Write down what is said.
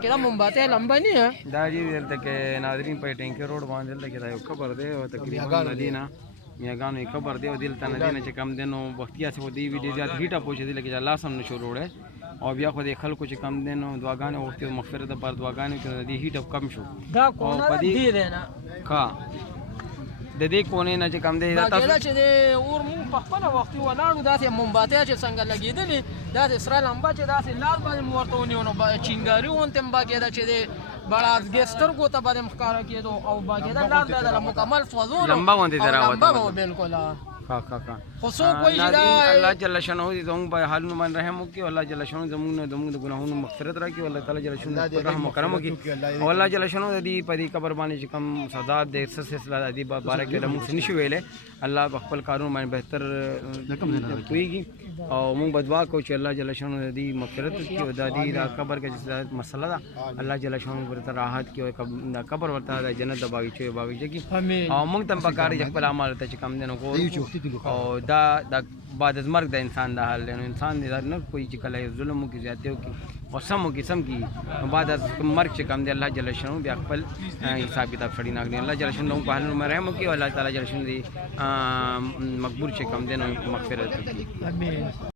کدا مومباتي لمبا نه دا جی دلته کې ناظرین په ټینکر روډ باندې دلته کې دا یو قبر دی او تقریبا مدینه میاګانو یې قبر دی او دلته نه چې کم دینو وختیا سه دی ویډیو زیات هیټه پوښې دی لکه الله سم نشو روړې او بیا خو د خلکو چې کم دینو دعاګانې وختي مغفرت پر دعاګانې کې دی هیټ کم شو دا کونه دی نه کا د دې کونې نه چې کم دی دا تاسو چې اور مون په خپل وخت ولاړو داسې مومباتي چې څنګه لګیدلې داسې سره لمبا چې داسې لار باندې ورته ونیونو چنګاری وونتم باګه دا چې بڑا گستر کو ته باندې مخکاره کېدو او باګه دا لار دا مکمل سوزول لمبا باندې دراوته لمبا بالکل کا خو څو کوئی چې دا الله جل شانه دې زموږ په حالونو باندې رحم وکړي او الله جل شانه زموږ د ګناهونو مغفرت راکړي او الله تعالی جل شانه رحم وکرم وکړي او الله جل شانه دې په دې قبر باندې چې کوم سزا دې سلسله دې بارک دې موږ نشو ویلې الله خپل کارونه باندې بهتر کويږي او موږ بدوا کو چې الله جل شانه دې مغفرت وکړي او دې دا قبر کې مسله ده الله جل شانه ورته راحت کوي او قبر ورته د جنت د باغچې کې او موږ تم په کار چې خپل اعمال ته چې کم دینو کو او دا بعد از مرګ د انسان د حال نو انسان نه کوئی چې کله ظلم کوي زیاتیو کوي او سم کوي بعد از مرګ چې کم دی الله جل شانه بیا خپل حساب کتاب شړی ناګنی الله جل شانه په حال نو رحم کوي او الله تعالی جل شانه مقبول چې کم دی نو مغفرت کوي. امين.